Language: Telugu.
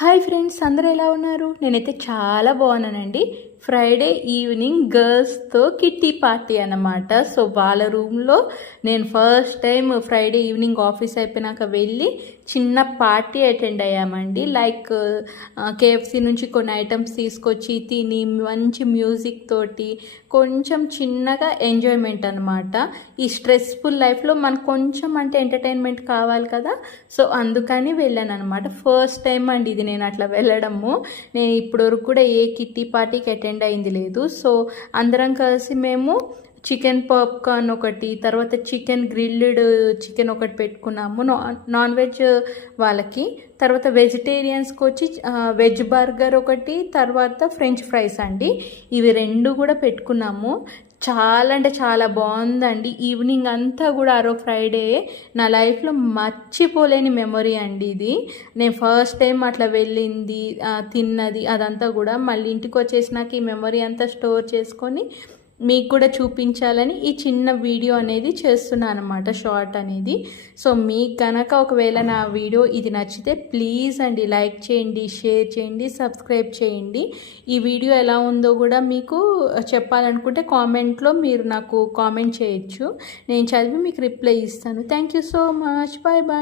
హాయ్ ఫ్రెండ్స్, అందరూ ఎలా ఉన్నారు? నేనైతే చాలా బాగున్నానండి. ఫ్రైడే ఈవినింగ్ గర్ల్స్తో కిట్టి పార్టీ అన్నమాట. సో వాళ్ళ రూమ్లో నేను first time Friday evening office అయిపోయినాక వెళ్ళి చిన్న పార్టీ అటెండ్ అయ్యామండి. లైక్ కేఎఫ్సి నుంచి కొన్ని ఐటమ్స్ తీసుకొచ్చి తిని మంచి మ్యూజిక్ తోటి కొంచెం చిన్నగా ఎంజాయ్మెంట్ అనమాట. ఈ స్ట్రెస్ఫుల్ లైఫ్లో మనకు కొంచెం అంటే ఎంటర్టైన్మెంట్ కావాలి కదా. సో అందుకని వెళ్ళాను అనమాట. ఫస్ట్ టైం అండి ఇది నేను అట్లా వెళ్ళడము. నేను ఇప్పటివరకు కూడా ఏ కిట్టి పార్టీకి అటెండ్ అయింది లేదు. సో అందరం కలిసి మేము చికెన్ పాప్కార్న్ ఒకటి, తర్వాత చికెన్ గ్రిల్డ్ చికెన్ ఒకటి పెట్టుకున్నాము నాన్ వెజ్ వాళ్ళకి. తర్వాత వెజిటేరియన్స్కి వచ్చి వెజ్ బర్గర్ ఒకటి, తర్వాత ఫ్రెంచ్ ఫ్రైస్ అండి. ఇవి రెండు కూడా పెట్టుకున్నాము. చాలా అంటే చాలా బాగుందండి. ఈవినింగ్ అంతా కూడా ఆరో ఫ్రైడే నా లైఫ్లో మర్చిపోలేని మెమొరీ అండి ఇది. నేను ఫస్ట్ టైం అట్లా వెళ్ళింది, తిన్నది అదంతా కూడా మళ్ళీ ఇంటికి వచ్చేసినాక ఈ మెమొరీ అంతా స్టోర్ చేసుకొని మీకు కూడా చూపించాలని ఈ చిన్న వీడియో అనేది చేస్తున్నాను అనమాట, షార్ట్ అనేది. సో మీకు కనుక ఒకవేళ నా వీడియో ఇది నచ్చితే ప్లీజ్ అండి లైక్ చేయండి, షేర్ చేయండి, సబ్స్క్రైబ్ చేయండి. ఈ వీడియో ఎలా ఉందో కూడా మీకు చెప్పాలనుకుంటే కామెంట్లో మీరు నాకు కామెంట్ చేయొచ్చు. నేను చదివి మీకు రిప్లై ఇస్తాను. Thank you so much. Bye bye.